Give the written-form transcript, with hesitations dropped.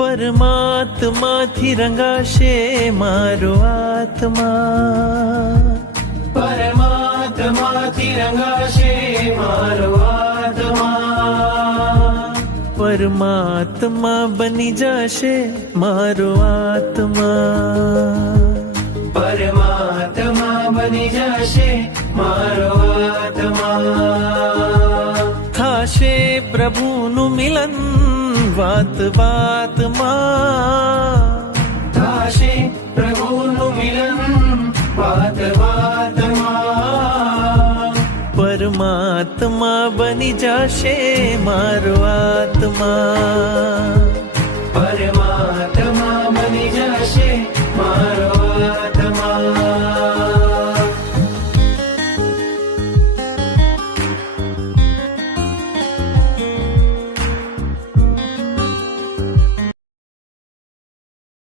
પરમાત્માથી રંગાશે મારો આત્મા, પરમાત્માથી રંગાશે મારો આત્મા, પરમાત્મા બની જશે મારો આત્મા, પરમાત્મા બની જશે મારો આત્મા. થાશે પ્રભુનું મિલન વાત વાતમાં, થાશે પ્રભુનું મિલન વાત વાતમાં, પરમાત્મા બની જશે મારો આત્મા, પરમાત્મા